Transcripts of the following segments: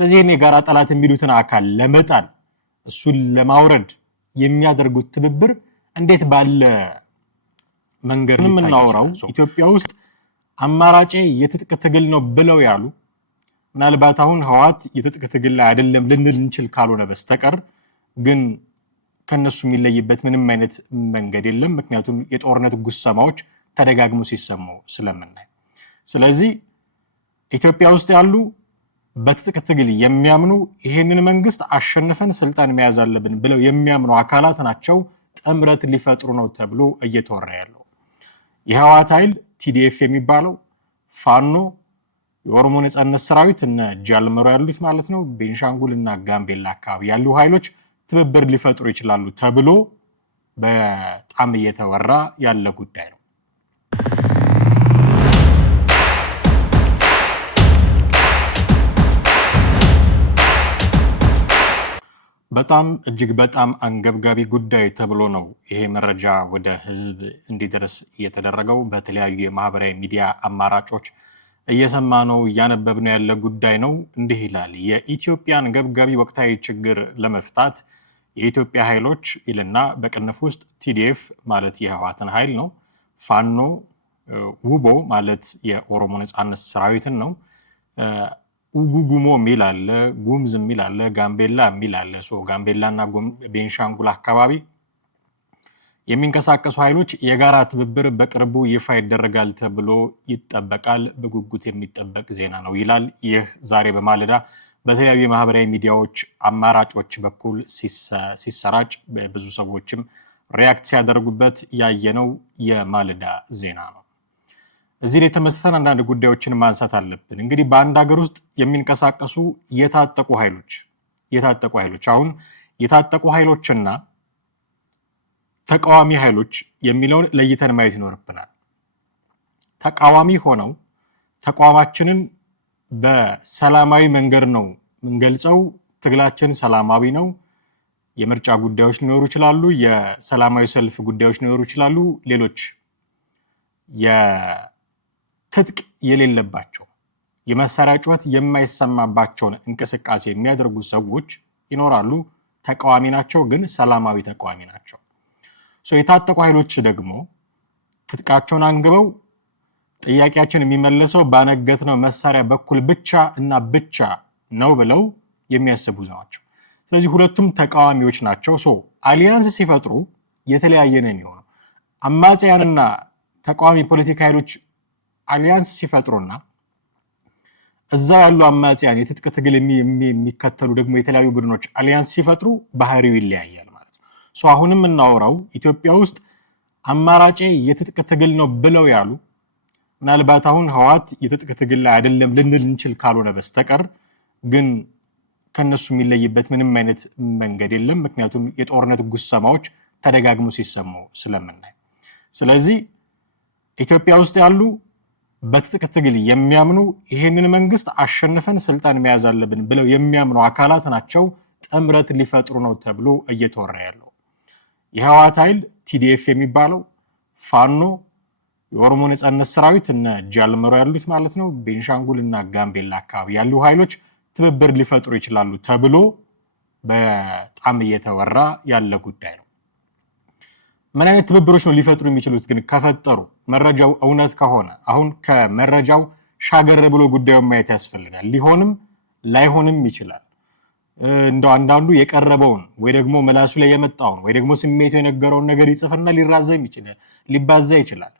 ስለዚህ እኔ ጋራ ጠላት የሚሉትን አካል ለመጣል እሱን ለማውረድ የሚያደርጉት ትብብር እንዴት ባለ መንገድ የምናወራው ኢትዮጵያ ውስጥ አማራጭ የትጥቅ ትግል ነው ብለው ያሉ ምናልባት አሁን ህዋት የትጥቅ ትግል ላይ አይደለም ልንል እንችል ካልሆነ በስተቀር ግን ከነሱ የሚለይበት ምንም አይነት መንገድ የለም። ምክንያቱም የጦርነት ጉሰማዎች ተደጋግሞ ሲሰሙ ስለምናይ ስለዚህ ኢትዮጵያ ውስጥ ያሉ በትጥቅ ትግል የሚያምኑ ይሄንን መንግስት አሸንፈን ስልጣን መያዝ አለብን ብለው የሚያምኑ አካላት ናቸው ጥምረት ሊፈጥሩ ነው ተብሎ እየተወራ ያለው። የህዋት ኃይል ቲዲኤፍ የሚባለው ፋኖ የኦሮሞ ነጻነት ሰራዊት እና ጃልመሮ ያሉት ማለት ነው ቤንሻንጉል እና ጋምቤላ አካባቢ ያሉ ኃይሎች ትብብር ሊፈጥሩ ይችላሉ ተብሎ በጣም እየተወራ ያለ ጉዳይ ነው። በጣም እጅግ በጣም አንገብጋቢ ጉዳይ ተብሎ ነው ይሄ መረጃ ወደ ህዝብ እንዲደርስ እየተደረገው። በተለያዩ የማህበራዊ ሚዲያ አማራጮች እየሰማ ነው እያነበብ ነው ያለ ጉዳይ ነው። እንዲህ ይላል። የኢትዮጵያን አንገብጋቢ ወቅታዊ ችግር ለመፍታት የኢትዮጵያ ኃይሎች ይልና በቅንፍ ውስጥ ቲዲኤፍ ማለት የህዋትን ኃይል ነው፣ ፋኖ ውቦ ማለት የኦሮሞ ነጻነት ሰራዊትን ነው፣ ኡጉጉሞ ሚል አለ፣ ጉምዝ ሚል አለ፣ ጋምቤላ ሚል አለ። ጋምቤላና ቤንሻንጉል አካባቢ የሚንቀሳቀሱ ኃይሎች የጋራ ትብብር በቅርቡ ይፋ ይደረጋል ተብሎ ይጠበቃል። በጉጉት የሚጠበቅ ዜና ነው ይላል። ይህ ዛሬ በማለዳ በተለያዩ የማህበራዊ ሚዲያዎች አማራጮች በኩል ሲሰራጭ ብዙ ሰዎችም ሪያክት ሲያደርጉበት ያየነው የማለዳ ዜና ነው። እዚህ ላይ ተመሳሳይ አንዳንድ ጉዳዮችን ማንሳት አለብን። እንግዲህ በአንድ ሀገር ውስጥ የሚንቀሳቀሱ የታጠቁ ኃይሎች አሁን የታጠቁ ኃይሎችና ተቃዋሚ ኃይሎች የሚለውን ለይተን ማየት ይኖርብናል። ተቃዋሚ ሆነው ተቋማችንን በሰላማዊ መንገድ ነው የምንገልጸው፣ ትግላችን ሰላማዊ ነው፣ የምርጫ ጉዳዮች ሊኖሩ ይችላሉ፣ የሰላማዊ ሰልፍ ጉዳዮች ሊኖሩ ይችላሉ፣ ሌሎች የትጥቅ የሌለባቸው የመሳሪያ ጩኸት የማይሰማባቸውን እንቅስቃሴ የሚያደርጉ ሰዎች ይኖራሉ። ተቃዋሚ ናቸው፣ ግን ሰላማዊ ተቃዋሚ ናቸው። የታጠቁ ኃይሎች ደግሞ ትጥቃቸውን አንግበው ጥያቄያችን የሚመለሰው ባነገትነው መሳሪያ በኩል ብቻ እና ብቻ ነው ብለው የሚያስቡ ናቸው። ስለዚህ ሁለቱም ተቃዋሚዎች ናቸው። አሊያንስ ሲፈጥሩ የተለያየ ነው የሚሆነው። አማጽያንና ተቃዋሚ ፖለቲካ ኃይሎች አሊያንስ ሲፈጥሩና እዛ ያሉ አማጽያን የትጥቅ ትግል የሚከተሉ ደግሞ የተለያዩ ቡድኖች አሊያንስ ሲፈጥሩ ባህሪው ይለያያል ማለት ነው። አሁንም እናወራው ኢትዮጵያ ውስጥ አማራጭ የትጥቅ ትግል ነው ብለው ያሉ ምናልባት አሁን ህዋት የትጥቅ ትግል ላይ አይደለም ልንል እንችል ካልሆነ በስተቀር ግን ከነሱ የሚለይበት ምንም አይነት መንገድ የለም። ምክንያቱም የጦርነት ጉሰማዎች ተደጋግሞ ሲሰሙ ስለምናይ ስለዚህ ኢትዮጵያ ውስጥ ያሉ በትጥቅ ትግል የሚያምኑ ይሄንን መንግስት አሸንፈን ስልጣን መያዝ አለብን ብለው የሚያምኑ አካላት ናቸው ጥምረት ሊፈጥሩ ነው ተብሎ እየተወራ ያለው። የህዋት ኃይል ቲዲኤፍ የሚባለው ፋኖ የኦሮሞ ነጻነት ሰራዊት እና ጃልመሮ ያሉት ማለት ነው ቤንሻንጉል እና ጋምቤላ አካባቢ ያሉ ኃይሎች ትብብር ሊፈጥሩ ይችላሉ ተብሎ በጣም እየተወራ ያለ ጉዳይ ነው። ምን አይነት ትብብሮች ነው ሊፈጥሩ የሚችሉት? ግን ከፈጠሩ መረጃው እውነት ከሆነ አሁን ከመረጃው ሻገር ብሎ ጉዳዩን ማየት ያስፈልጋል። ሊሆንም ላይሆንም ይችላል። እንደው አንዳንዱ የቀረበውን ወይ ደግሞ መላሱ ላይ የመጣውን ወይ ደግሞ ስሜቱ የነገረውን ነገር ይጽፍና ሊራዘም ይችላል፣ ሊባዛ ይችላል።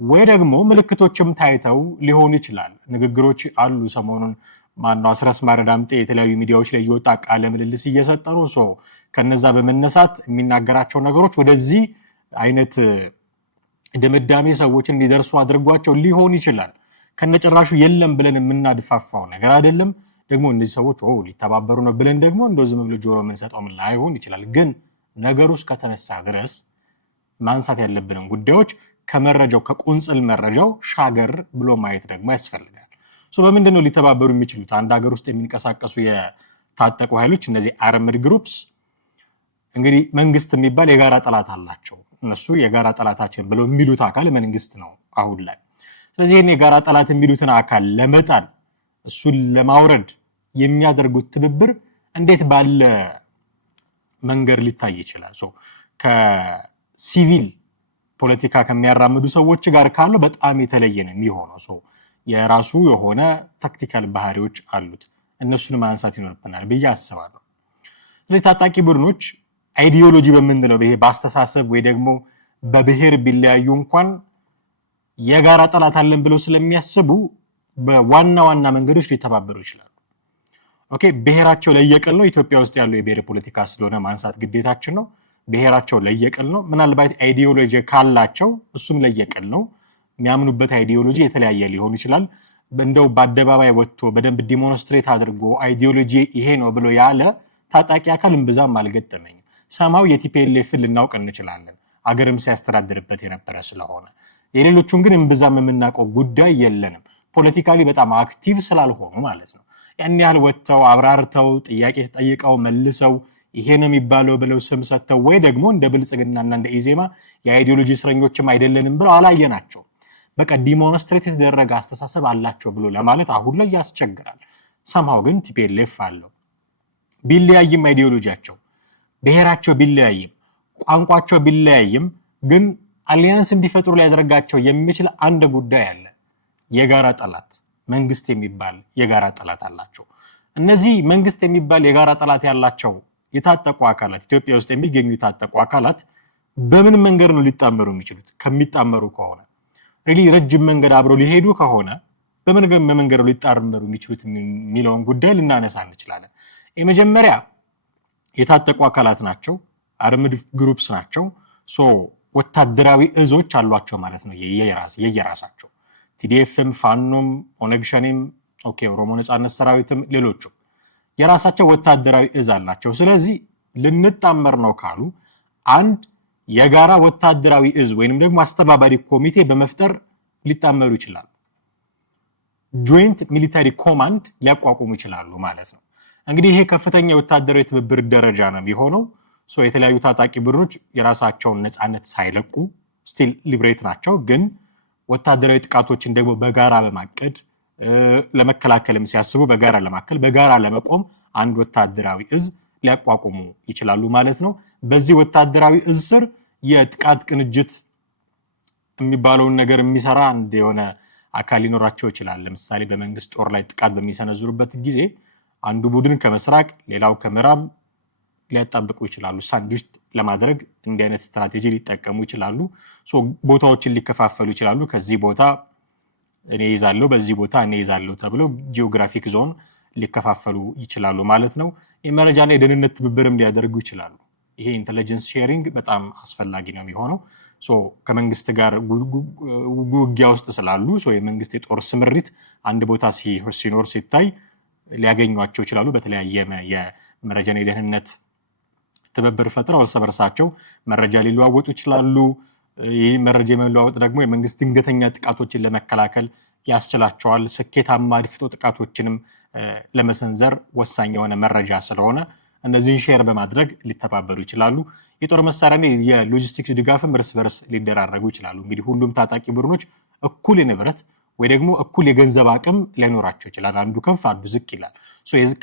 ወይ ደግሞ ምልክቶችም ታይተው ሊሆን ይችላል። ንግግሮች አሉ። ሰሞኑን ማነው አስረስ ማረዳምጤ የተለያዩ ሚዲያዎች ላይ እየወጣ ቃለ ምልልስ እየሰጠ ነው። ከነዛ በመነሳት የሚናገራቸው ነገሮች ወደዚህ አይነት ድምዳሜ ሰዎችን እንዲደርሱ አድርጓቸው ሊሆን ይችላል። ከነጭራሹ የለም ብለን የምናድፋፋው ነገር አይደለም። ደግሞ እነዚህ ሰዎች ሊተባበሩ ነው ብለን ደግሞ እንደው ዝም ብሎ ጆሮ የምንሰጠው ላይሆን ይችላል። ግን ነገሩ እስከተነሳ ድረስ ማንሳት ያለብንን ጉዳዮች ከመረጃው ከቁንጽል መረጃው ሻገር ብሎ ማየት ደግሞ ያስፈልጋል። በምንድን ነው ሊተባበሩ የሚችሉት? አንድ ሀገር ውስጥ የሚንቀሳቀሱ የታጠቁ ኃይሎች እነዚህ አርምድ ግሩፕስ እንግዲህ መንግስት የሚባል የጋራ ጠላት አላቸው። እነሱ የጋራ ጠላታችን ብለው የሚሉት አካል መንግስት ነው አሁን ላይ። ስለዚህ ይህን የጋራ ጠላት የሚሉትን አካል ለመጣል እሱን ለማውረድ የሚያደርጉት ትብብር እንዴት ባለ መንገድ ሊታይ ይችላል? ከሲቪል ፖለቲካ ከሚያራምዱ ሰዎች ጋር ካለው በጣም የተለየ ነው የሚሆነው። የራሱ የሆነ ታክቲካል ባህሪዎች አሉት። እነሱን ማንሳት ይኖርብናል ብዬ አስባለሁ። ስለዚህ ታጣቂ ቡድኖች አይዲዮሎጂ በምንለው ይሄ በአስተሳሰብ ወይ ደግሞ በብሔር ቢለያዩ እንኳን የጋራ ጠላት አለን ብለው ስለሚያስቡ በዋና ዋና መንገዶች ሊተባበሩ ይችላሉ። ኦኬ፣ ብሔራቸው ለየቅል ነው። ኢትዮጵያ ውስጥ ያለው የብሔር ፖለቲካ ስለሆነ ማንሳት ግዴታችን ነው። ብሔራቸው ለየቅል ነው። ምናልባት አይዲዮሎጂ ካላቸው እሱም ለየቅል ነው። የሚያምኑበት አይዲዮሎጂ የተለያየ ሊሆን ይችላል። እንደው በአደባባይ ወጥቶ በደንብ ዲሞንስትሬት አድርጎ አይዲዮሎጂ ይሄ ነው ብሎ ያለ ታጣቂ አካል እምብዛም አልገጠመኝም። ሰማው የቲፒኤልኤፍን ልናውቅ እንችላለን፣ አገርም ሲያስተዳድርበት የነበረ ስለሆነ። የሌሎቹን ግን እምብዛም የምናውቀው ጉዳይ የለንም፣ ፖለቲካሊ በጣም አክቲቭ ስላልሆኑ ማለት ነው። ያን ያህል ወጥተው አብራርተው ጥያቄ ተጠይቀው መልሰው ይሄ ነው የሚባለው ብለው ስም ሰጥተው ወይ ደግሞ እንደ ብልጽግናና እንደ ኢዜማ የአይዲዮሎጂ እስረኞችም አይደለንም ብለው አላየናቸው። በቃ ዲሞንስትሬት የተደረገ አስተሳሰብ አላቸው ብሎ ለማለት አሁን ላይ ያስቸግራል። ሰምሃው ግን ቲፒኤልኤፍ አለው። ቢለያይም አይዲዮሎጂያቸው፣ ብሔራቸው ቢለያይም፣ ቋንቋቸው ቢለያይም ግን አሊያንስ እንዲፈጥሩ ሊያደርጋቸው የሚችል አንድ ጉዳይ አለ። የጋራ ጠላት መንግስት የሚባል የጋራ ጠላት አላቸው። እነዚህ መንግስት የሚባል የጋራ ጠላት ያላቸው የታጠቁ አካላት፣ ኢትዮጵያ ውስጥ የሚገኙ የታጠቁ አካላት በምን መንገድ ነው ሊጣመሩ የሚችሉት? ከሚጣመሩ ከሆነ ረጅም መንገድ አብረው ሊሄዱ ከሆነ በምን መንገድ ነው ሊጣመሩ የሚችሉት የሚለውን ጉዳይ ልናነሳ እንችላለን። የመጀመሪያ የታጠቁ አካላት ናቸው፣ አርምድ ግሩፕስ ናቸው። ወታደራዊ እዞች አሏቸው ማለት ነው የየራሳቸው። ቲዲኤፍም፣ ፋኖም፣ ኦነግ ሸኔም፣ ኦሮሞ ነጻነት ሰራዊትም ሌሎቹም የራሳቸው ወታደራዊ እዝ አላቸው። ስለዚህ ልንጣመር ነው ካሉ አንድ የጋራ ወታደራዊ እዝ ወይንም ደግሞ አስተባባሪ ኮሚቴ በመፍጠር ሊጣመሩ ይችላሉ። ጆይንት ሚሊታሪ ኮማንድ ሊያቋቁሙ ይችላሉ ማለት ነው። እንግዲህ ይሄ ከፍተኛ የወታደራዊ ትብብር ደረጃ ነው የሚሆነው። የተለያዩ ታጣቂ ቡድኖች የራሳቸውን ነፃነት ሳይለቁ ስቲል ሊብሬት ናቸው፣ ግን ወታደራዊ ጥቃቶችን ደግሞ በጋራ በማቀድ ለመከላከልም ሲያስቡ በጋራ ለመቆም አንድ ወታደራዊ እዝ ሊያቋቁሙ ይችላሉ ማለት ነው። በዚህ ወታደራዊ እዝ ስር የጥቃት ቅንጅት የሚባለውን ነገር የሚሰራ አንድ የሆነ አካል ሊኖራቸው ይችላል። ለምሳሌ በመንግስት ጦር ላይ ጥቃት በሚሰነዝሩበት ጊዜ አንዱ ቡድን ከምስራቅ ሌላው ከምዕራብ ሊያጣብቁ ይችላሉ። ሳንዱች ለማድረግ እንዲህ አይነት ስትራቴጂ ሊጠቀሙ ይችላሉ። ቦታዎችን ሊከፋፈሉ ይችላሉ። ከዚህ ቦታ እኔ ይዛለሁ፣ በዚህ ቦታ እኔ ይዛለሁ ተብሎ ጂኦግራፊክ ዞን ሊከፋፈሉ ይችላሉ ማለት ነው። የመረጃና የደህንነት ትብብርም ሊያደርጉ ይችላሉ። ይሄ ኢንተለጀንስ ሼሪንግ በጣም አስፈላጊ ነው የሚሆነው። ከመንግስት ጋር ውጊያ ውስጥ ስላሉ የመንግስት የጦር ስምሪት አንድ ቦታ ሲኖር ሲታይ ሊያገኟቸው ይችላሉ። በተለያየ የመረጃና የደህንነት ትብብር ፈጥረው እርስ በርሳቸው መረጃ ሊለዋወጡ ይችላሉ። ይህ መረጃ የመለዋወጥ ደግሞ የመንግስት ድንገተኛ ጥቃቶችን ለመከላከል ያስችላቸዋል። ስኬታማ አድፍጦ ጥቃቶችንም ለመሰንዘር ወሳኝ የሆነ መረጃ ስለሆነ እነዚህን ሼር በማድረግ ሊተባበሩ ይችላሉ። የጦር መሳሪያና የሎጂስቲክስ ድጋፍም እርስ በርስ ሊደራረጉ ይችላሉ። እንግዲህ ሁሉም ታጣቂ ቡድኖች እኩል የንብረት ወይ ደግሞ እኩል የገንዘብ አቅም ሊኖራቸው ይችላል። አንዱ ከፍ አንዱ ዝቅ ይላል።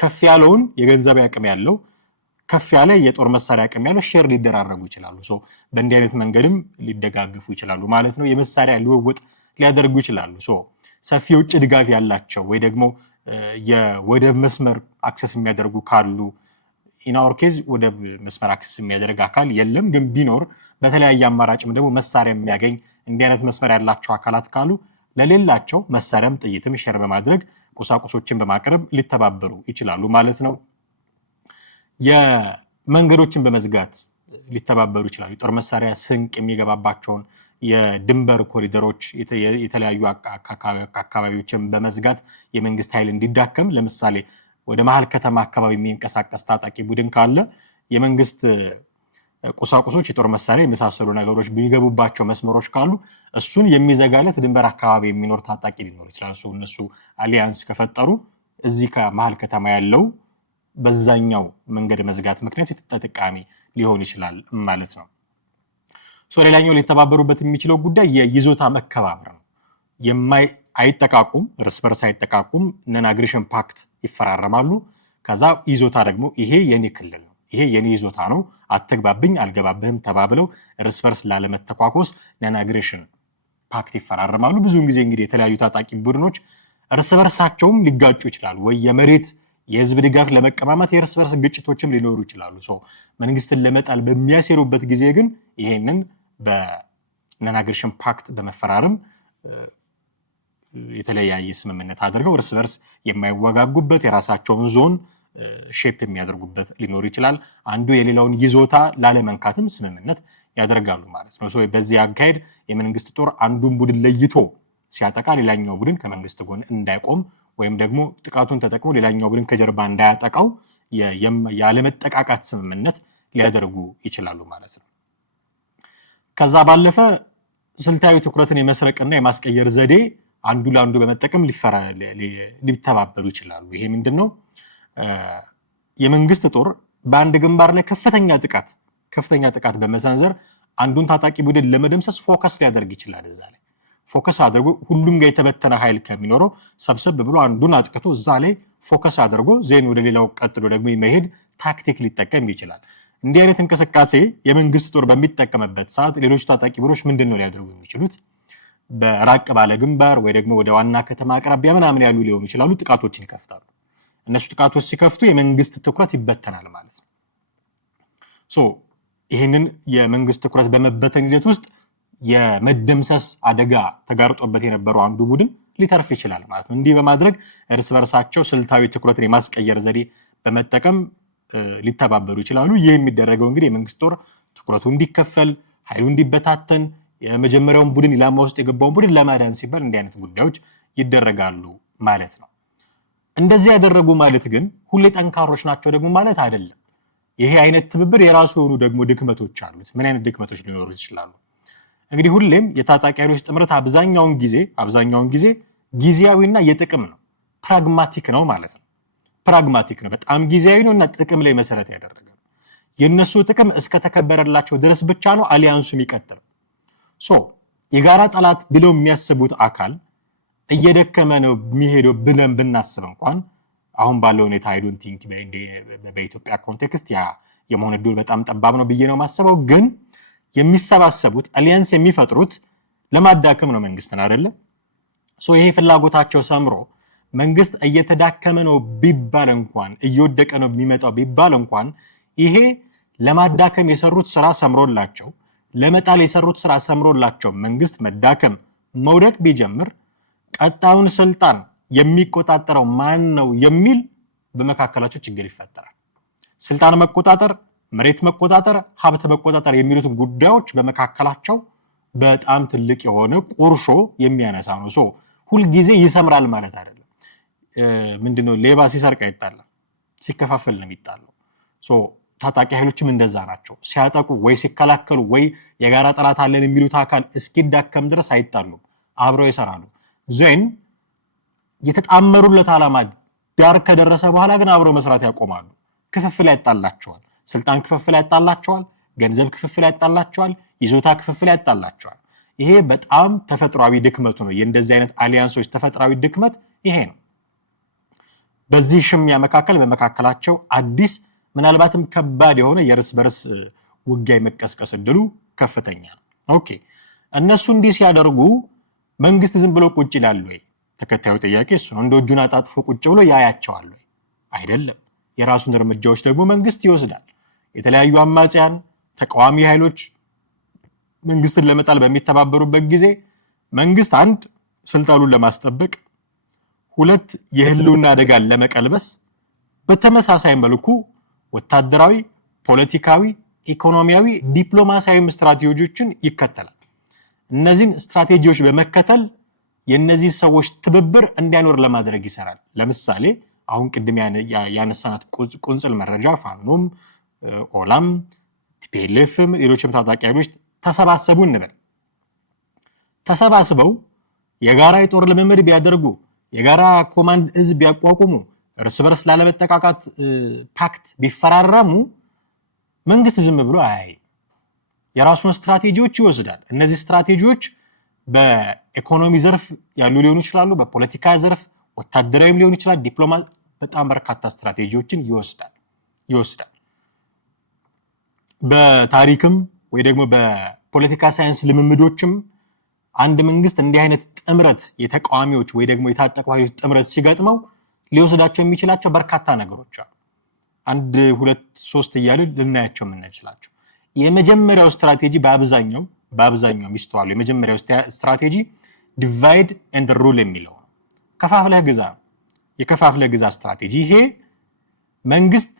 ከፍ ያለውን የገንዘብ አቅም ያለው ከፍ ያለ የጦር መሳሪያ አቅም ያለው ሼር ሊደራረጉ ይችላሉ። በእንዲህ አይነት መንገድም ሊደጋግፉ ይችላሉ ማለት ነው። የመሳሪያ ልውውጥ ሊያደርጉ ይችላሉ። ሰፊ የውጭ ድጋፍ ያላቸው ወይ ደግሞ የወደብ መስመር አክሰስ የሚያደርጉ ካሉ ኢናወር ኬዝ ወደብ መስመር አክሰስ የሚያደርግ አካል የለም፣ ግን ቢኖር በተለያየ አማራጭም ደግሞ መሳሪያ የሚያገኝ እንዲህ አይነት መስመር ያላቸው አካላት ካሉ ለሌላቸው መሳሪያም ጥይትም ሼር በማድረግ ቁሳቁሶችን በማቅረብ ሊተባበሩ ይችላሉ ማለት ነው። የመንገዶችን በመዝጋት ሊተባበሩ ይችላሉ። የጦር መሳሪያ ስንቅ የሚገባባቸውን የድንበር ኮሪደሮች የተለያዩ አካባቢዎችን በመዝጋት የመንግስት ኃይል እንዲዳከም፣ ለምሳሌ ወደ መሀል ከተማ አካባቢ የሚንቀሳቀስ ታጣቂ ቡድን ካለ የመንግስት ቁሳቁሶች የጦር መሳሪያ የመሳሰሉ ነገሮች የሚገቡባቸው መስመሮች ካሉ እሱን የሚዘጋለት ድንበር አካባቢ የሚኖር ታጣቂ ሊኖር ይችላል። እነሱ አሊያንስ ከፈጠሩ እዚህ ከመሀል ከተማ ያለው በዛኛው መንገድ መዝጋት ምክንያት ተጠቃሚ ሊሆን ይችላል ማለት ነው። ሌላኛው ሊተባበሩበት የሚችለው ጉዳይ የይዞታ መከባበር ነው። አይጠቃቁም፣ እርስ በርስ አይጠቃቁም። ነን አግሬሽን ፓክት ይፈራረማሉ። ከዛ ይዞታ ደግሞ ይሄ የኔ ክልል ነው፣ ይሄ የኔ ይዞታ ነው፣ አትግባብኝ አልገባብህም ተባብለው እርስ በርስ ላለመተኳኮስ ነን አግሬሽን ፓክት ይፈራረማሉ። ብዙውን ጊዜ እንግዲህ የተለያዩ ታጣቂ ቡድኖች እርስ በርሳቸውም ሊጋጩ ይችላሉ። ወይ የመሬት የህዝብ ድጋፍ ለመቀማማት የእርስ በርስ ግጭቶችም ሊኖሩ ይችላሉ። መንግስትን ለመጣል በሚያሴሩበት ጊዜ ግን ይሄንን በነን አግሬሽን ፓክት በመፈራረም የተለያየ ስምምነት አድርገው እርስ በርስ የማይወጋጉበት የራሳቸውን ዞን ሼፕ የሚያደርጉበት ሊኖር ይችላል። አንዱ የሌላውን ይዞታ ላለመንካትም ስምምነት ያደርጋሉ ማለት ነው። በዚህ አካሄድ የመንግስት ጦር አንዱን ቡድን ለይቶ ሲያጠቃ ሌላኛው ቡድን ከመንግስት ጎን እንዳይቆም ወይም ደግሞ ጥቃቱን ተጠቅሞ ሌላኛው ቡድን ከጀርባ እንዳያጠቃው ያለመጠቃቃት ስምምነት ሊያደርጉ ይችላሉ ማለት ነው። ከዛ ባለፈ ስልታዊ ትኩረትን የመስረቅና የማስቀየር ዘዴ አንዱ ለአንዱ በመጠቀም ሊተባበሩ ይችላሉ። ይሄ ምንድነው? የመንግስት ጦር በአንድ ግንባር ላይ ከፍተኛ ጥቃት በመሰንዘር አንዱን ታጣቂ ቡድን ለመደምሰስ ፎከስ ሊያደርግ ይችላል። እዛ ላይ ፎከስ አድርጎ ሁሉም ጋር የተበተነ ኃይል ከሚኖረው ሰብሰብ ብሎ አንዱን አጥቅቶ እዛ ላይ ፎከስ አድርጎ ዜን ወደ ሌላው ቀጥሎ ደግሞ የመሄድ ታክቲክ ሊጠቀም ይችላል። እንዲህ አይነት እንቅስቃሴ የመንግስት ጦር በሚጠቀምበት ሰዓት ሌሎች ታጣቂ ቡድኖች ምንድነው ሊያደርጉ የሚችሉት? በራቅ ባለ ግንባር ወይ ደግሞ ወደ ዋና ከተማ አቅራቢያ ምናምን ያሉ ሊሆኑ ይችላሉ፣ ጥቃቶችን ይከፍታሉ። እነሱ ጥቃቶች ሲከፍቱ የመንግስት ትኩረት ይበተናል ማለት ነው። ይህንን የመንግስት ትኩረት በመበተን ሂደት ውስጥ የመደምሰስ አደጋ ተጋርጦበት የነበረው አንዱ ቡድን ሊተርፍ ይችላል ማለት ነው። እንዲህ በማድረግ እርስ በርሳቸው ስልታዊ ትኩረትን የማስቀየር ዘዴ በመጠቀም ሊተባበሩ ይችላሉ። ይህ የሚደረገው እንግዲህ የመንግስት ጦር ትኩረቱ እንዲከፈል፣ ኃይሉ እንዲበታተን፣ የመጀመሪያውን ቡድን ኢላማ ውስጥ የገባውን ቡድን ለማዳን ሲባል እንዲህ አይነት ጉዳዮች ይደረጋሉ ማለት ነው። እንደዚህ ያደረጉ ማለት ግን ሁሌ ጠንካሮች ናቸው ደግሞ ማለት አይደለም። ይሄ አይነት ትብብር የራሱ የሆኑ ደግሞ ድክመቶች አሉት። ምን አይነት ድክመቶች ሊኖሩ ይችላሉ? እንግዲህ ሁሌም የታጣቂ ኃይሎች ጥምረት አብዛኛውን ጊዜ ጊዜያዊና የጥቅም ነው፣ ፕራግማቲክ ነው ማለት ነው። ፕራግማቲክ ነው፣ በጣም ጊዜያዊ ነው እና ጥቅም ላይ መሰረት ያደረገ ነው። የነሱ ጥቅም እስከተከበረላቸው ድረስ ብቻ ነው አሊያንሱ የሚቀጥለው። የጋራ ጠላት ብለው የሚያስቡት አካል እየደከመ ነው የሚሄደው ብለን ብናስብ እንኳን አሁን ባለው ሁኔታ አይ ዶንት ቲንክ በኢትዮጵያ ኮንቴክስት ያ የመሆን ዕድሉ በጣም ጠባብ ነው ብዬ ነው ማስበው። ግን የሚሰባሰቡት አሊያንስ የሚፈጥሩት ለማዳከም ነው መንግስትን አይደለ? ይሄ ፍላጎታቸው ሰምሮ መንግስት እየተዳከመ ነው ቢባል እንኳን እየወደቀ ነው የሚመጣው ቢባል እንኳን ይሄ ለማዳከም የሰሩት ስራ ሰምሮላቸው ለመጣል የሰሩት ስራ ሰምሮላቸው መንግስት መዳከም መውደቅ ቢጀምር ቀጣዩን ስልጣን የሚቆጣጠረው ማን ነው የሚል በመካከላቸው ችግር ይፈጠራል። ስልጣን መቆጣጠር፣ መሬት መቆጣጠር፣ ሀብት መቆጣጠር የሚሉትን ጉዳዮች በመካከላቸው በጣም ትልቅ የሆነ ቁርሾ የሚያነሳ ነው። ሁልጊዜ ይሰምራል ማለት አይደለም። ምንድነው ሌባ ሲሰርቅ አይጣላም፣ ሲከፋፈል ነው የሚጣለው። ታጣቂ ኃይሎችም እንደዛ ናቸው። ሲያጠቁ ወይ ሲከላከሉ ወይ የጋራ ጠላት አለን የሚሉት አካል እስኪዳከም ድረስ አይጣሉም፣ አብረው ይሰራሉ። ዜን የተጣመሩለት ዓላማ ዳር ከደረሰ በኋላ ግን አብረው መስራት ያቆማሉ። ክፍፍል ያጣላቸዋል፣ ስልጣን ክፍፍል ያጣላቸዋል፣ ገንዘብ ክፍፍል ያጣላቸዋል፣ ይዞታ ክፍፍል ያጣላቸዋል። ይሄ በጣም ተፈጥሯዊ ድክመቱ ነው። የእንደዚህ አይነት አሊያንሶች ተፈጥሯዊ ድክመት ይሄ ነው። በዚህ ሽሚያ መካከል በመካከላቸው አዲስ ምናልባትም ከባድ የሆነ የእርስ በርስ ውጊያ መቀስቀስ ዕድሉ ከፍተኛ ነው። እነሱ እንዲህ ሲያደርጉ መንግስት ዝም ብሎ ቁጭ ይላል ወይ? ተከታዩ ጥያቄ እሱ ነው። እንደ እጁን አጣጥፎ ቁጭ ብሎ ያያቸዋል ወይ? አይደለም። የራሱን እርምጃዎች ደግሞ መንግስት ይወስዳል። የተለያዩ አማጽያን ተቃዋሚ ኃይሎች መንግስትን ለመጣል በሚተባበሩበት ጊዜ መንግስት አንድ ስልጣኑን ለማስጠበቅ፣ ሁለት የህልውና አደጋን ለመቀልበስ በተመሳሳይ መልኩ ወታደራዊ፣ ፖለቲካዊ፣ ኢኮኖሚያዊ፣ ዲፕሎማሲያዊ ስትራቴጂዎችን ይከተላል። እነዚህን ስትራቴጂዎች በመከተል የነዚህ ሰዎች ትብብር እንዲያኖር ለማድረግ ይሰራል። ለምሳሌ አሁን ቅድም ያነሳናት ቁንጽል መረጃ ፋኖም፣ ኦላም፣ ቲፒኤልኤፍም ሌሎችም ታጣቂ ኃይሎች ተሰባሰቡ እንበል። ተሰባስበው የጋራ የጦር ልምምድ ቢያደርጉ፣ የጋራ ኮማንድ እዝ ቢያቋቁሙ፣ እርስ በርስ ላለመጠቃቃት ፓክት ቢፈራረሙ መንግስት ዝም ብሎ አይ የራሱን ስትራቴጂዎች ይወስዳል። እነዚህ ስትራቴጂዎች በኢኮኖሚ ዘርፍ ያሉ ሊሆኑ ይችላሉ፣ በፖለቲካ ዘርፍ ወታደራዊም ሊሆን ይችላል፣ ዲፕሎማሲ በጣም በርካታ ስትራቴጂዎችን ይወስዳል። በታሪክም ወይ ደግሞ በፖለቲካ ሳይንስ ልምምዶችም አንድ መንግስት እንዲህ አይነት ጥምረት የተቃዋሚዎች ወይ ደግሞ የታጠቁ ኃይሎች ጥምረት ሲገጥመው ሊወስዳቸው የሚችላቸው በርካታ ነገሮች አሉ። 1 2 3 እያልን ልናያቸው የምንችላቸው የመጀመሪያው ስትራቴጂ በአብዛኛው የሚስተዋሉ የመጀመሪያው ስትራቴጂ ዲቫይድ ኤንድ ሩል የሚለው ነው። የከፋፍለህ ግዛ ስትራቴጂ። ይሄ መንግስት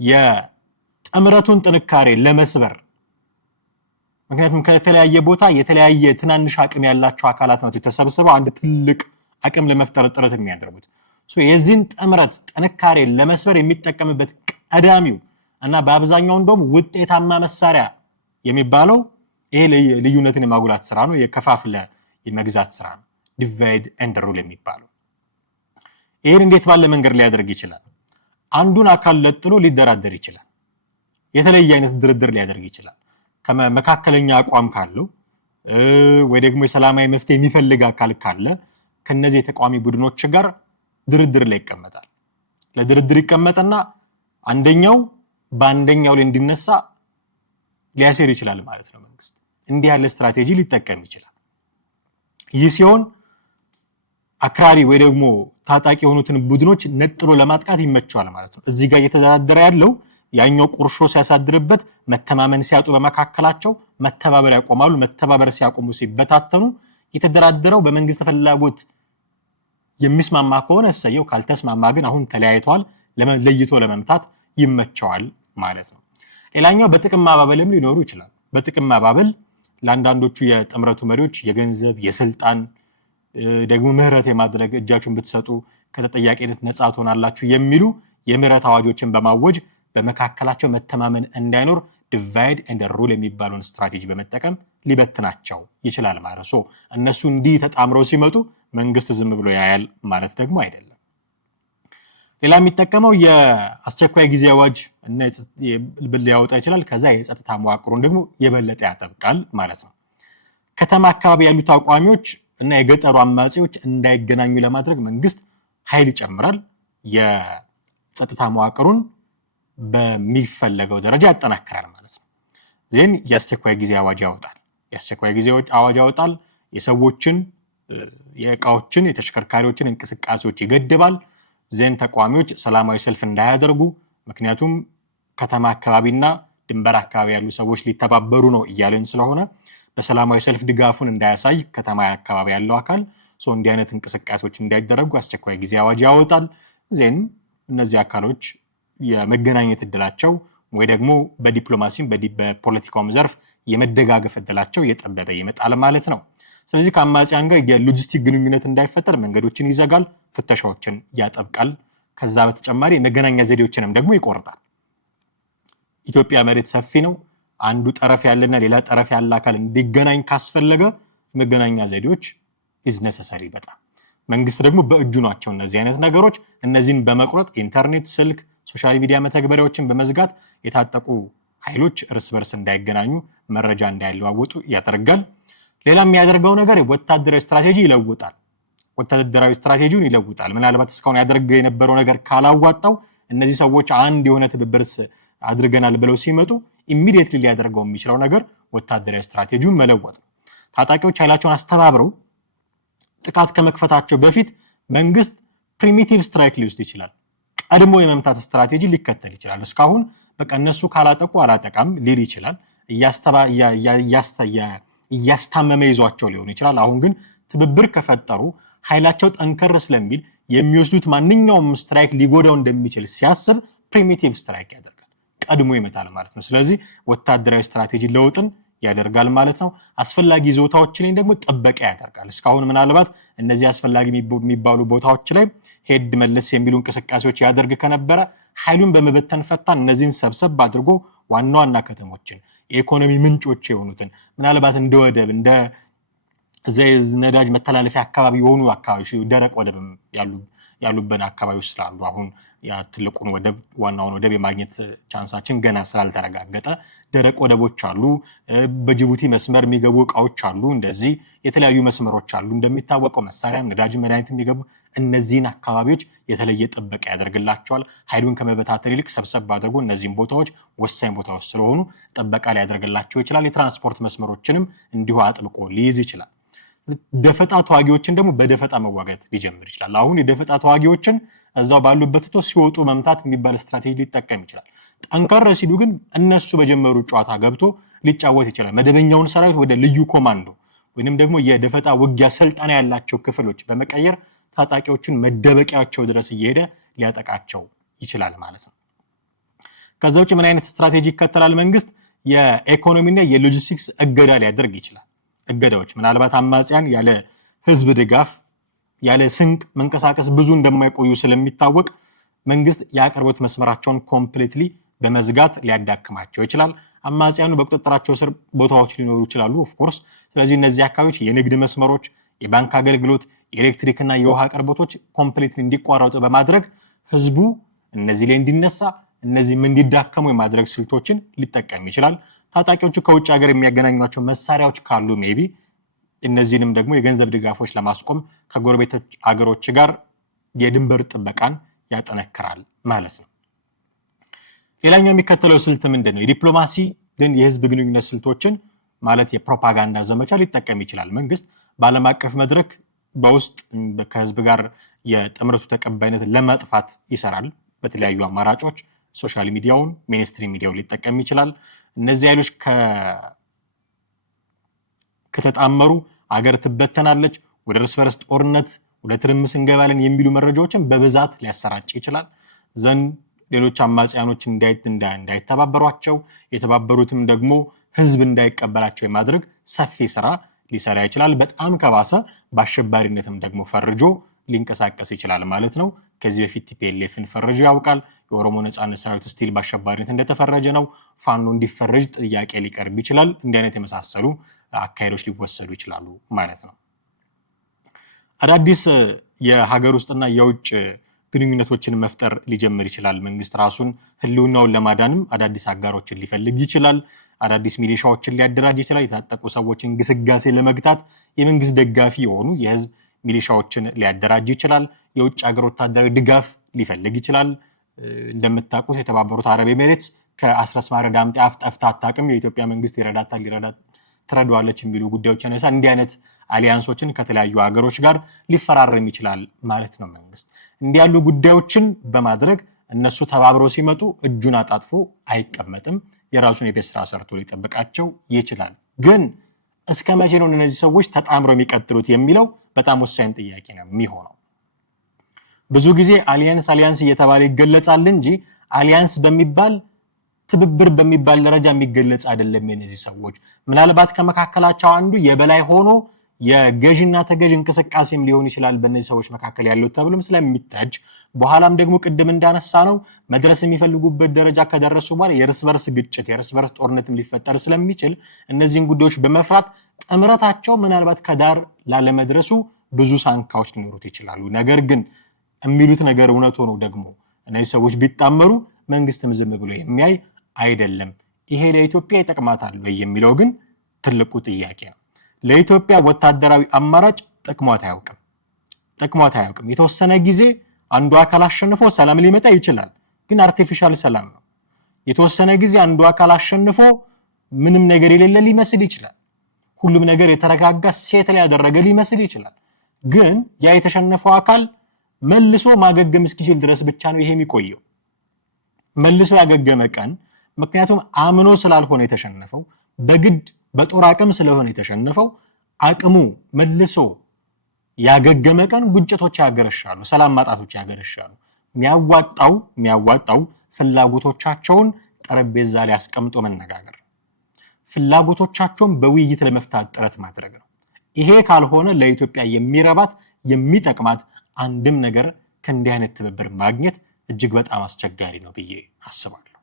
የጥምረቱን ጥንካሬ ለመስበር ምክንያቱም ከተለያየ ቦታ የተለያየ ትናንሽ አቅም ያላቸው አካላት ናቸው ተሰብስበው አንድ ትልቅ አቅም ለመፍጠር ጥረት የሚያደርጉት። የዚህን ጥምረት ጥንካሬ ለመስበር የሚጠቀምበት ቀዳሚው እና በአብዛኛው እንደውም ውጤታማ መሳሪያ የሚባለው ይሄ ልዩነትን የማጉላት ስራ ነው። የከፋፍለ የመግዛት ስራ ነው፣ ዲቫይድ ኤንድ ሩል የሚባለው። ይሄን እንዴት ባለ መንገድ ሊያደርግ ይችላል? አንዱን አካል ለጥሎ ሊደራደር ይችላል። የተለየ አይነት ድርድር ሊያደርግ ይችላል። ከመካከለኛ አቋም ካለው ወይ ደግሞ የሰላማዊ መፍትሄ የሚፈልግ አካል ካለ ከነዚህ የተቃዋሚ ቡድኖች ጋር ድርድር ላይ ይቀመጣል። ለድርድር ይቀመጥና አንደኛው በአንደኛው ላይ እንዲነሳ ሊያሴር ይችላል ማለት ነው። መንግስት እንዲህ ያለ ስትራቴጂ ሊጠቀም ይችላል። ይህ ሲሆን አክራሪ ወይ ደግሞ ታጣቂ የሆኑትን ቡድኖች ነጥሎ ለማጥቃት ይመቸዋል ማለት ነው። እዚህ ጋር እየተደራደረ ያለው ያኛው ቁርሾ ሲያሳድርበት መተማመን ሲያጡ በመካከላቸው መተባበር ያቆማሉ። መተባበር ሲያቆሙ ሲበታተኑ የተደራደረው በመንግስት ፍላጎት የሚስማማ ከሆነ እሰየው፣ ካልተስማማ ግን አሁን ተለያይቷል፣ ለይቶ ለመምታት ይመቸዋል ማለት ነው። ሌላኛው በጥቅም ማባበልም ሊኖሩ ይችላል። በጥቅም ማባበል ለአንዳንዶቹ የጥምረቱ መሪዎች የገንዘብ የስልጣን ደግሞ ምህረት የማድረግ እጃችሁን ብትሰጡ ከተጠያቂነት ነፃ ትሆናላችሁ የሚሉ የምህረት አዋጆችን በማወጅ በመካከላቸው መተማመን እንዳይኖር ዲቫይድ ኤንድ ሩል የሚባለውን ስትራቴጂ በመጠቀም ሊበትናቸው ይችላል ማለት ነው። እነሱ እንዲህ ተጣምረው ሲመጡ መንግስት ዝም ብሎ ያያል ማለት ደግሞ አይደለም። ሌላ የሚጠቀመው የአስቸኳይ ጊዜ አዋጅ እና ሊያወጣ ይችላል። ከዛ የጸጥታ መዋቅሩን ደግሞ የበለጠ ያጠብቃል ማለት ነው። ከተማ አካባቢ ያሉ ተቃዋሚዎች እና የገጠሩ አማጺዎች እንዳይገናኙ ለማድረግ መንግስት ኃይል ይጨምራል። የጸጥታ መዋቅሩን በሚፈለገው ደረጃ ያጠናክራል ማለት ነው። ዜን የአስቸኳይ ጊዜ አዋጅ ያወጣል። የአስቸኳይ ጊዜ አዋጅ ያወጣል። የሰዎችን፣ የእቃዎችን፣ የተሽከርካሪዎችን እንቅስቃሴዎች ይገድባል። ዜን ተቃዋሚዎች ሰላማዊ ሰልፍ እንዳያደርጉ፣ ምክንያቱም ከተማ አካባቢና ድንበር አካባቢ ያሉ ሰዎች ሊተባበሩ ነው እያለን ስለሆነ በሰላማዊ ሰልፍ ድጋፉን እንዳያሳይ ከተማ አካባቢ ያለው አካል እንዲህ አይነት እንቅስቃሴዎች እንዳይደረጉ አስቸኳይ ጊዜ አዋጅ ያወጣል። ዜን እነዚህ አካሎች የመገናኘት እድላቸው ወይ ደግሞ በዲፕሎማሲም በፖለቲካውም ዘርፍ የመደጋገፍ እድላቸው እየጠበበ ይመጣል ማለት ነው። ስለዚህ ከአማጺያን ጋር የሎጂስቲክ ግንኙነት እንዳይፈጠር መንገዶችን ይዘጋል፣ ፍተሻዎችን ያጠብቃል። ከዛ በተጨማሪ የመገናኛ ዘዴዎችንም ደግሞ ይቆርጣል። ኢትዮጵያ መሬት ሰፊ ነው። አንዱ ጠረፍ ያለና ሌላ ጠረፍ ያለ አካል እንዲገናኝ ካስፈለገ መገናኛ ዘዴዎች ኢዝ ነሰሰሪ በጣም መንግስት ደግሞ በእጁ ናቸው እነዚህ አይነት ነገሮች። እነዚህን በመቁረጥ ኢንተርኔት፣ ስልክ፣ ሶሻል ሚዲያ መተግበሪያዎችን በመዝጋት የታጠቁ ኃይሎች እርስ በርስ እንዳይገናኙ፣ መረጃ እንዳይለዋወጡ ያደርጋል። ሌላ የሚያደርገው ነገር ወታደራዊ ስትራቴጂ ይለውጣል። ወታደራዊ ስትራቴጂውን ይለውጣል። ምናልባት እስካሁን ያደርገ የነበረው ነገር ካላዋጣው እነዚህ ሰዎች አንድ የሆነ ትብብርስ አድርገናል ብለው ሲመጡ ኢሚዲየትሊ ሊያደርገው የሚችለው ነገር ወታደራዊ ስትራቴጂውን መለወጥ ነው። ታጣቂዎች ኃይላቸውን አስተባብረው ጥቃት ከመክፈታቸው በፊት መንግስት ፕሪሚቲቭ ስትራይክ ሊወስድ ይችላል። ቀድሞ የመምታት ስትራቴጂ ሊከተል ይችላል። እስካሁን በቃ እነሱ ካላጠቁ አላጠቃም ሊል ይችላል። እያስታመመ ይዟቸው ሊሆን ይችላል። አሁን ግን ትብብር ከፈጠሩ ኃይላቸው ጠንከር ስለሚል የሚወስዱት ማንኛውም ስትራይክ ሊጎዳው እንደሚችል ሲያስብ ፕሪሚቲቭ ስትራይክ ያደርጋል፣ ቀድሞ ይመታል ማለት ነው። ስለዚህ ወታደራዊ ስትራቴጂ ለውጥን ያደርጋል ማለት ነው። አስፈላጊ ይዞታዎች ላይ ደግሞ ጥበቃ ያደርጋል። እስካሁን ምናልባት እነዚህ አስፈላጊ የሚባሉ ቦታዎች ላይ ሄድ መለስ የሚሉ እንቅስቃሴዎች ያደርግ ከነበረ ኃይሉን በመበተን ፈታ እነዚህን ሰብሰብ አድርጎ ዋና ዋና ከተሞችን የኢኮኖሚ ምንጮች የሆኑትን ምናልባት እንደ ወደብ እንደ ነዳጅ መተላለፊያ አካባቢ የሆኑ አካባቢዎች ደረቅ ወደብ ያሉበት አካባቢዎች ስላሉ አሁን ያ ትልቁን ወደብ ዋናውን ወደብ የማግኘት ቻንሳችን ገና ስላልተረጋገጠ ደረቅ ወደቦች አሉ፣ በጅቡቲ መስመር የሚገቡ እቃዎች አሉ፣ እንደዚህ የተለያዩ መስመሮች አሉ። እንደሚታወቀው መሳሪያ፣ ነዳጅ፣ መድኃኒት የሚገቡ እነዚህን አካባቢዎች የተለየ ጥበቃ ያደርግላቸዋል። ኃይሉን ከመበታተን ይልቅ ሰብሰብ አድርጎ እነዚህን ቦታዎች ወሳኝ ቦታዎች ስለሆኑ ጥበቃ ሊያደርግላቸው ይችላል። የትራንስፖርት መስመሮችንም እንዲሁ አጥብቆ ሊይዝ ይችላል። ደፈጣ ተዋጊዎችን ደግሞ በደፈጣ መዋጋት ሊጀምር ይችላል። አሁን የደፈጣ ተዋጊዎችን እዛው ባሉበት ትቶ ሲወጡ መምታት የሚባል ስትራቴጂ ሊጠቀም ይችላል። ጠንከር ሲሉ ግን እነሱ በጀመሩ ጨዋታ ገብቶ ሊጫወት ይችላል። መደበኛውን ሰራዊት ወደ ልዩ ኮማንዶ ወይንም ደግሞ የደፈጣ ውጊያ ስልጠና ያላቸው ክፍሎች በመቀየር ታጣቂዎችን መደበቂያቸው ድረስ እየሄደ ሊያጠቃቸው ይችላል ማለት ነው። ከዛ ውጭ ምን አይነት ስትራቴጂ ይከተላል መንግስት? የኢኮኖሚና የሎጂስቲክስ እገዳ ሊያደርግ ይችላል። እገዳዎች ምናልባት አማጽያን ያለ ህዝብ ድጋፍ ያለ ስንቅ መንቀሳቀስ ብዙ እንደማይቆዩ ስለሚታወቅ መንግስት የአቅርቦት መስመራቸውን ኮምፕሊትሊ በመዝጋት ሊያዳክማቸው ይችላል። አማጽያኑ በቁጥጥራቸው ስር ቦታዎች ሊኖሩ ይችላሉ ኦፍ ኮርስ። ስለዚህ እነዚህ አካባቢዎች የንግድ መስመሮች፣ የባንክ አገልግሎት፣ የኤሌክትሪክና የውሃ አቅርቦቶች ኮምፕሊትሊ እንዲቋረጡ በማድረግ ህዝቡ እነዚህ ላይ እንዲነሳ እነዚህም እንዲዳከሙ የማድረግ ስልቶችን ሊጠቀም ይችላል። ታጣቂዎቹ ከውጭ ሀገር የሚያገናኟቸው መሳሪያዎች ካሉ ሜቢ እነዚህንም ደግሞ የገንዘብ ድጋፎች ለማስቆም ከጎረቤቶች አገሮች ጋር የድንበር ጥበቃን ያጠነክራል ማለት ነው። ሌላኛው የሚከተለው ስልት ምንድን ነው? የዲፕሎማሲ ግን የህዝብ ግንኙነት ስልቶችን ማለት የፕሮፓጋንዳ ዘመቻ ሊጠቀም ይችላል መንግስት። በዓለም አቀፍ መድረክ በውስጥ ከህዝብ ጋር የጥምረቱ ተቀባይነት ለማጥፋት ይሰራል። በተለያዩ አማራጮች ሶሻል ሚዲያውን፣ ሜንስትሪም ሚዲያውን ሊጠቀም ይችላል። እነዚህ ኃይሎች ከተጣመሩ አገር ትበተናለች፣ ወደ እርስ በርስ ጦርነት ወደ ትርምስ እንገባለን የሚሉ መረጃዎችን በብዛት ሊያሰራጭ ይችላል። ዘንድ ሌሎች አማጽያኖች እንዳይተባበሯቸው የተባበሩትም ደግሞ ህዝብ እንዳይቀበላቸው የማድረግ ሰፊ ስራ ሊሰራ ይችላል። በጣም ከባሰ በአሸባሪነትም ደግሞ ፈርጆ ሊንቀሳቀስ ይችላል ማለት ነው። ከዚህ በፊት ቲፒኤልኤፍን ፈርጆ ያውቃል። የኦሮሞ ነጻነት ሰራዊት ስቲል በአሸባሪነት እንደተፈረጀ ነው። ፋኖ እንዲፈረጅ ጥያቄ ሊቀርብ ይችላል። እንዲህ አይነት የመሳሰሉ አካሄዶች ሊወሰዱ ይችላሉ ማለት ነው። አዳዲስ የሀገር ውስጥና የውጭ ግንኙነቶችን መፍጠር ሊጀምር ይችላል መንግስት። ራሱን ህልውናውን ለማዳንም አዳዲስ አጋሮችን ሊፈልግ ይችላል። አዳዲስ ሚሊሻዎችን ሊያደራጅ ይችላል። የታጠቁ ሰዎችን ግስጋሴ ለመግታት የመንግስት ደጋፊ የሆኑ የህዝብ ሚሊሻዎችን ሊያደራጅ ይችላል። የውጭ ሀገር ወታደራዊ ድጋፍ ሊፈልግ ይችላል። እንደምታውቁት የተባበሩት አረብ ኤሚሬትስ ከአስረስ ማረ ዳምጤ አፍ ጠፍታ አታውቅም። የኢትዮጵያ መንግስት ይረዳታል፣ ትረዳዋለች የሚሉ ጉዳዮች ያነሳ እንዲህ አይነት አሊያንሶችን ከተለያዩ ሀገሮች ጋር ሊፈራረም ይችላል ማለት ነው መንግስት። እንዲህ ያሉ ጉዳዮችን በማድረግ እነሱ ተባብረው ሲመጡ እጁን አጣጥፎ አይቀመጥም። የራሱን የቤት ስራ ሰርቶ ሊጠብቃቸው ይችላል። ግን እስከ መቼ ነው እነዚህ ሰዎች ተጣምረው የሚቀጥሉት የሚለው በጣም ወሳኝ ጥያቄ ነው የሚሆነው። ብዙ ጊዜ አሊያንስ እየተባለ ይገለጻል እንጂ አሊያንስ በሚባል ትብብር በሚባል ደረጃ የሚገለጽ አይደለም። የነዚህ ሰዎች ምናልባት ከመካከላቸው አንዱ የበላይ ሆኖ የገዥና ተገዥ እንቅስቃሴም ሊሆን ይችላል በእነዚህ ሰዎች መካከል ያለው ተብሎም ስለሚታጅ በኋላም ደግሞ ቅድም እንዳነሳ ነው መድረስ የሚፈልጉበት ደረጃ ከደረሱ በኋላ የእርስ በርስ ግጭት የእርስ በርስ ጦርነትም ሊፈጠር ስለሚችል እነዚህን ጉዳዮች በመፍራት ጥምረታቸው ምናልባት ከዳር ላለመድረሱ ብዙ ሳንካዎች ሊኖሩት ይችላሉ። ነገር ግን የሚሉት ነገር እውነት ሆኖ ደግሞ እነዚህ ሰዎች ቢጣመሩ መንግስትም ዝም ብሎ የሚያይ አይደለም። ይሄ ለኢትዮጵያ ይጠቅማታል ወይ የሚለው ግን ትልቁ ጥያቄ ነው። ለኢትዮጵያ ወታደራዊ አማራጭ ጥቅሟት አያውቅም። የተወሰነ ጊዜ አንዱ አካል አሸንፎ ሰላም ሊመጣ ይችላል፣ ግን አርቲፊሻል ሰላም ነው። የተወሰነ ጊዜ አንዱ አካል አሸንፎ ምንም ነገር የሌለ ሊመስል ይችላል። ሁሉም ነገር የተረጋጋ ሴት ላይ ያደረገ ሊመስል ይችላል። ግን ያ የተሸነፈው አካል መልሶ ማገገም እስኪችል ድረስ ብቻ ነው ይሄ የሚቆየው። መልሶ ያገገመ ቀን ምክንያቱም አምኖ ስላልሆነ የተሸነፈው በግድ በጦር አቅም ስለሆነ የተሸነፈው አቅሙ መልሶ ያገገመ ቀን ግጭቶች ያገረሻሉ፣ ሰላም ማጣቶች ያገረሻሉ። የሚያዋጣው ፍላጎቶቻቸውን ጠረጴዛ ላይ አስቀምጦ መነጋገር፣ ፍላጎቶቻቸውን በውይይት ለመፍታት ጥረት ማድረግ ነው። ይሄ ካልሆነ ለኢትዮጵያ የሚረባት የሚጠቅማት አንድም ነገር ከእንዲህ አይነት ትብብር ማግኘት እጅግ በጣም አስቸጋሪ ነው ብዬ አስባለሁ።